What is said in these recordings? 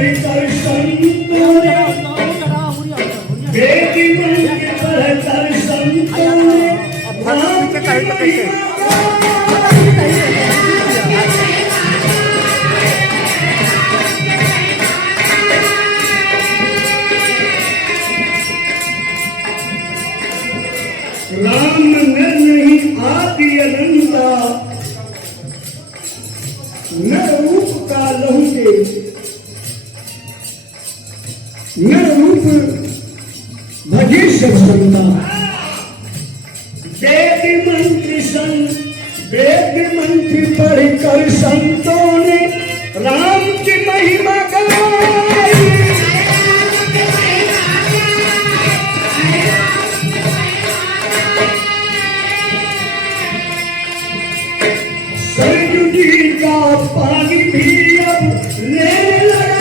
कर संतों ने वेदी मंत्र पढ़ कर संतों ने राम की महिमा राम नर नहीं आदि अनंता न रूप का लहू के न रूप भजे सब संता वेद मंत्र पढ़ कर संतों ने राम की महिमा गाई सरयू जी का पानी भी अब लेने लगे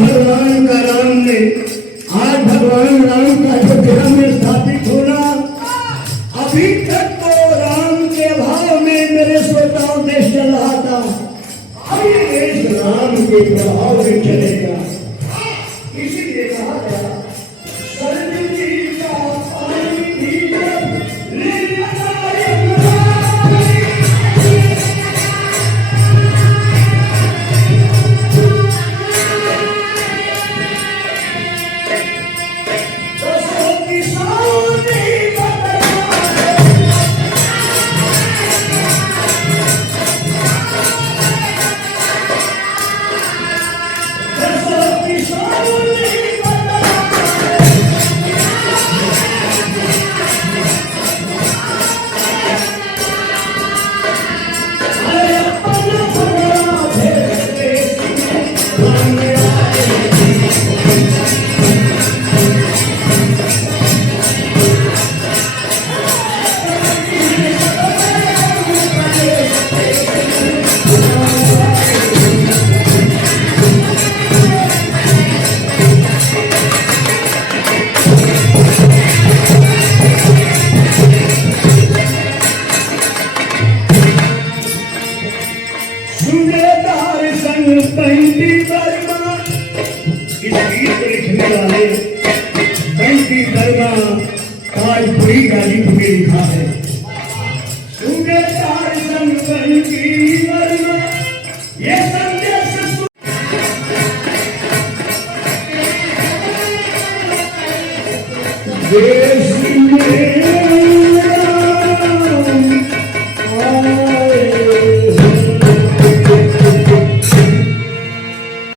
भगवान का राम ने आज भगवान राम का अयोध्या में स्थापित होना अभी तक तो राम के भाव में मेरे श्रोताओं देश चल रहा था अभी देश राम के प्रभाव में चलेगा इसीलिए कहा गया सरयू जी का पानी भी पैंती वर्मा इस गीत को लिखने वाले पैंती वर्मा ताजपुरी गाजीपुर में लिखा है सूबेदार संग पैंती वर्मा ये संदेश देश में